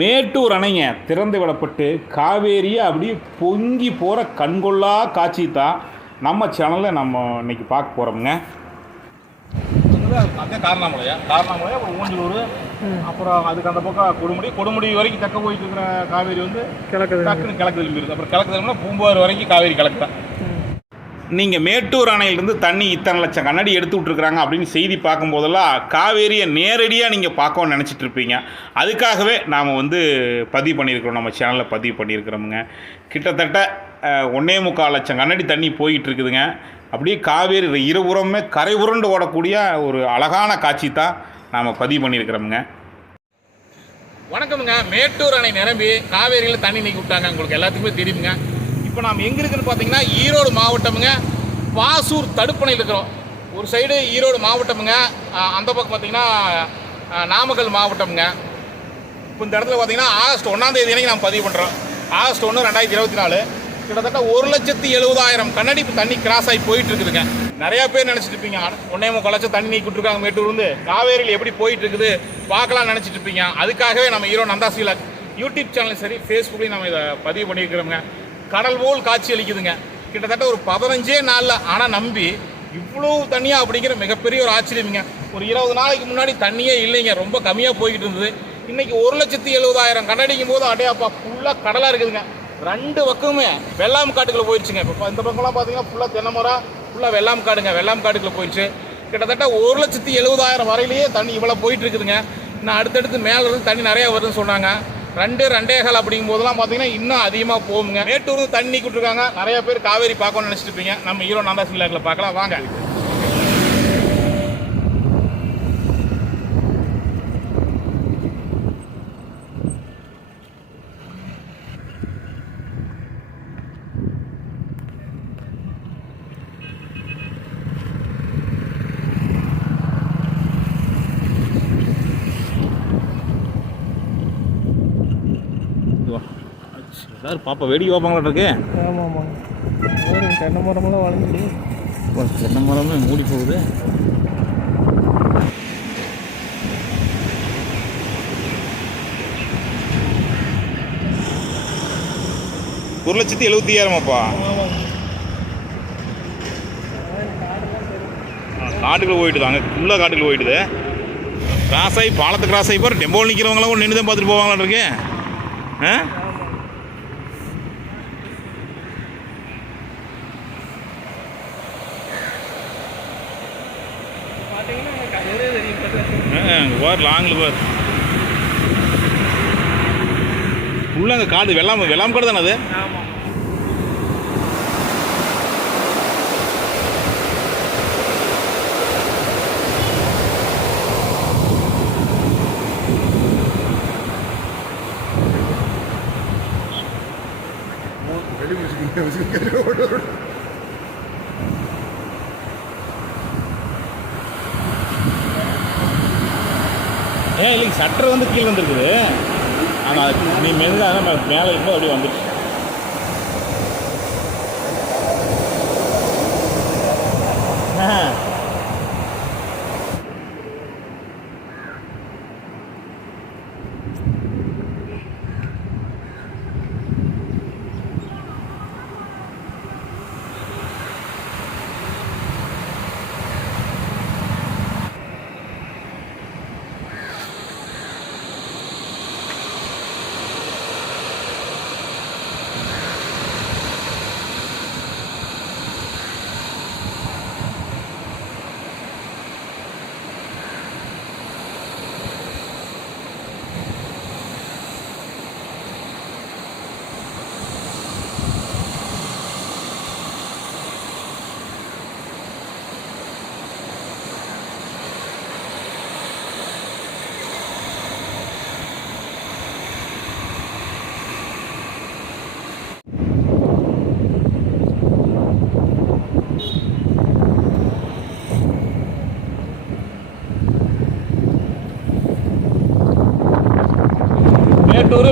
மேட்டூர் அணைங்க திறந்து விடப்பட்டு காவேரியை அப்படியே பொங்கி போகிற கண்கொள்ளா காட்சி தான் நம்ம சேனலில் நம்ம இன்னைக்கு பார்க்க போகிறோமுங்க. அதே காரணாமலையா அப்புறம் ஊஞ்சலூர், அப்புறம் அதுக்கு அந்த பக்கம் கொடுமுடி வரைக்கும் தக்க போயிட்டு இருக்கிற காவேரி வந்து டக்குன்னு கிழக்கு திரும்பிடுது. அப்புறம் கிழக்கு திரும்பினா பூம்பாறு வரைக்கும் காவேரி கிழக்கு தான். நீங்கள் மேட்டூர் அணையிலிருந்து தண்ணி இத்தனை லட்சம் கண்ணாடி எடுத்து விட்ருக்குறாங்க அப்படின்னு செய்தி பார்க்கும்போதெல்லாம் காவேரியை நேரடியாக நீங்கள் பார்க்கணும்னு நினச்சிட்டு இருப்பீங்க. அதுக்காகவே நாம் வந்து பதிவு பண்ணியிருக்கிறோம், நம்ம சேனலில் பதிவு பண்ணியிருக்கிறோமுங்க. கிட்டத்தட்ட 1.25 லட்சம் கண்ணாடி தண்ணி போயிட்டு இருக்குதுங்க. அப்படியே காவேரி இருபுறமே கரை உருண்டு ஓடக்கூடிய ஒரு அழகான காட்சி தான் நாம் பதிவு பண்ணியிருக்கிறோமுங்க. வணக்கமுங்க. மேட்டூர் அணை நிரம்பி காவேரியில் தண்ணி நீக்கி விட்டாங்க, உங்களுக்கு எல்லாத்துக்குமே தெரியுங்க. இப்போ நாம் எங்கே இருக்குன்னு பார்த்தீங்கன்னா ஈரோடு மாவட்டமுங்க, பாசூர் தடுப்பணையில் இருக்கிறோம். ஒரு சைடு ஈரோடு மாவட்டமுங்க, அந்த பக்கம் பார்த்தீங்கன்னா நாமக்கல் மாவட்டமுங்க. இப்போ இந்த இடத்துல பார்த்தீங்கன்னா ஆகஸ்ட் 1ஆம் தேதி அன்றைக்கி நாம் பதிவு பண்ணுறோம். ஆகஸ்ட் 1, 2024. கிட்டத்தட்ட 1,70,70,000 கண்ணாடி இப்போ தண்ணி கிராஸ் ஆகி போயிட்டு இருக்குதுங்க. நிறையா பேர் நினச்சிட்டு இருப்பீங்க 1.25 லட்சம் தண்ணி நீக்கி விட்டுருக்காங்க மேட்டூர் வந்து, காவேரியில் எப்படி போயிட்டு இருக்குது பார்க்கலாம்னு நினச்சிட்டு இருப்பீங்க. அதுக்காகவே நம்ம ஈரோடு நந்தாஸ் விலாக் யூடியூப் சேனலும் சரி ஃபேஸ்புக்லேயும் நம்ம இதை பதிவு பண்ணியிருக்கிறோங்க. கடல் போல் காட்சி அளிக்குதுங்க. கிட்டத்தட்ட ஒரு 15 நாளில் ஆனால் நம்பி இவ்வளோ தண்ணியாக அப்படிங்கிற மிகப்பெரிய ஒரு ஆச்சரியமிங்க. ஒரு 20 நாளைக்கு முன்னாடி தண்ணியே இல்லைங்க, ரொம்ப கம்மியாக போய்கிட்டு இருந்தது. இன்றைக்கி 1,70,70,000 கண்ணடிக்கும் போது அடையாப்பா ஃபுல்லாக கடலாக இருக்குதுங்க. 2 பக்கமுமே வெள்ளாம் காட்டுக்குள்ளே போயிடுச்சுங்க. இப்போ இந்த பக்கம்லாம் பார்த்தீங்கன்னா ஃபுல்லாக தென்னை மரம், ஃபுல்லாக வெள்ளாம் காட்டுக்குள்ளே போயிடுச்சு. கிட்டத்தட்ட 1,70,70,000 வரையிலேயே தண்ணி இவ்வளோ போயிட்டு இருக்குதுங்க. இன்னும் அடுத்தடுத்து மேலே இருந்து தண்ணி நிறையா வருதுன்னு சொன்னாங்க. 2.25 அப்படிங்கும் போதெல்லாம் பார்த்தீங்கன்னா இன்னும் அதிகமாக போகுங்க. மேட்டூர் தண்ணி நீக்கி விட்டுருக்காங்க. நிறைய பேர் காவேரி பார்க்கணும்னு நினச்சிட்டு இருப்பீங்க. நம்ம ஈரோடு நந்தாஸ் விலாக்கில் பார்க்கலாம் வாங்க. சார் பாப்பா வேடிக்கை பார்ப்பாங்களா இருக்கு? ஆமாம் ஆமாங்க. தென்னை மரமெல்லாம் வளர்ந்துட்டு தென்னை மரமே மூடி போகுது. ஒரு 1,70,000 காட்டுக்குள்ள போயிட்டுது. அங்கே ஃபுல்லாக காட்டுக்குள்ள போயிட்டுது. கிராஸ் ஆகி பாலத்தை கிராஸ் ஆகி போகிற டெம்போவில் நிற்கிறவங்களாம் கூட நின்று தான் பார்த்துட்டு போவாங்களான் இருக்கு. பார் லாங்கில் பார் ஃபுல்லாக அங்கே காடு வெள்ளாம் காடு தானே அது? இல்லைங்க, சட்டர் வந்து கீழே வந்துருக்குது. ஆனால் நீ மெதுவாக மேலே இப்போ அப்படியே வந்துடுச்சு.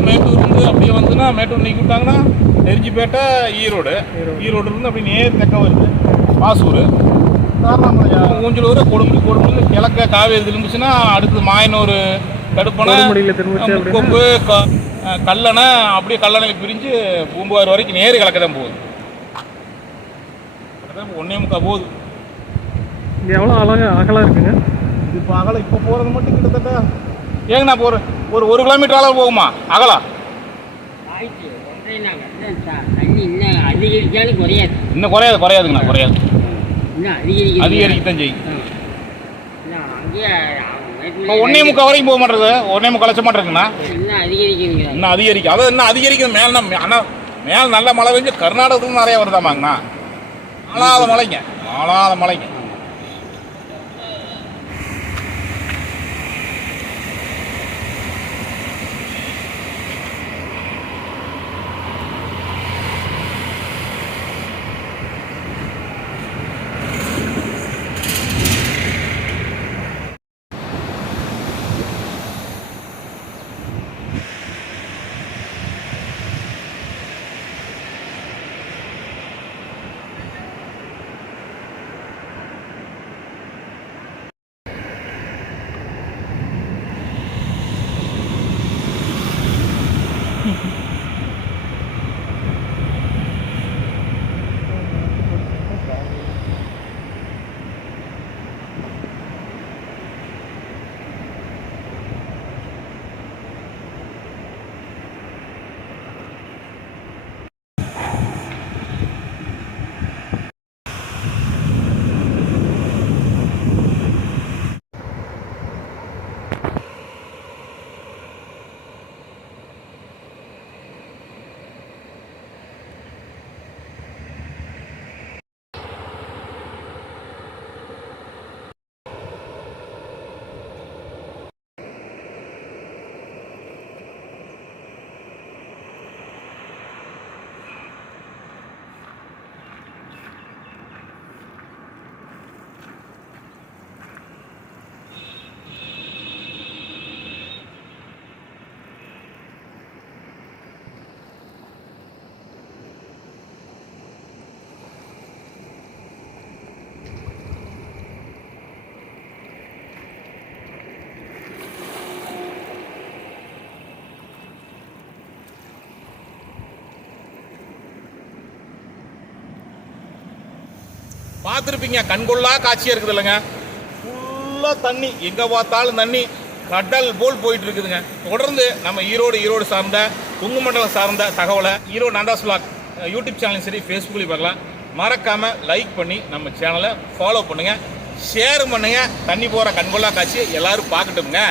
மேட்டூர்லேருந்து அப்படியே வந்துன்னா மேட்டூர் நீக்கி விட்டாங்கன்னா நெருஞ்சிப்பேட்டை, ஈரோடுலேருந்து அப்படி நேர் தெக்க வருது பாசூர், காரணமலையா, ஊஞ்சலூர், கொடுமுடி கிழக்க காவேரி திரும்பிச்சுன்னா அடுத்தது மாயனூர், தடுப்பணை, கொடுமுடியில் திரும்பிச்சு அப்படின்னா முக்கொம்பு, கல்லணை, அப்படியே கல்லணையில் பிரிஞ்சு பூம்புகார் வரைக்கும் நேரு கலக்க தான் போகுது. கிட்டத்தட்ட 1.25 போகுது. இங்கே எவ்வளோ அகலம் இருக்குங்க? இது இப்போ அகலம் இப்போ போகிறது மட்டும் கிட்டத்தட்ட ஏங்கண்ணா ஒரு 1 கிலோமீட்டர் அளவு போகுமா அகலம்? இன்னும் குறையாதுங்கண்ணா, குறையாது, அதிகரிக்கத்தான் செய்யும். இப்போ 1.25 வரைக்கும் போக மாட்டேங்குது, 1.25 லட்சம் மாட்டேங்குண்ணா. இன்னும் அதிகரிக்கும், அதாவது இன்னும் அதிகரிக்கும். மேலே ஆனால் மேலே நல்ல மழை பெஞ்சு கர்நாடகத்துக்கு நிறையா வருதாமாங்கண்ணா. நாளாத மழைங்க. பார்த்துருப்பீங்க, கண்கொள்ளா காட்சியாக இருக்குது இல்லைங்க. ஃபுல்லாக தண்ணி, எங்கே பார்த்தாலும் தண்ணி, கடல் போல் போயிட்டு இருக்குதுங்க. தொடர்ந்து நம்ம ஈரோடு சார்ந்த, கொங்கு மண்டலம் சார்ந்த தகவலை ஈரோடு நந்தாஸ் விலாக் யூடியூப் சேனலையும் சரி, ஃபேஸ்புக்லையும் பார்க்கலாம். மறக்காமல் லைக் பண்ணி நம்ம சேனலை ஃபாலோ பண்ணுங்கள், ஷேர் பண்ணுங்கள். தண்ணி போகிற கண்கொள்ளா காட்சியை எல்லோரும் பார்க்கட்டுங்க.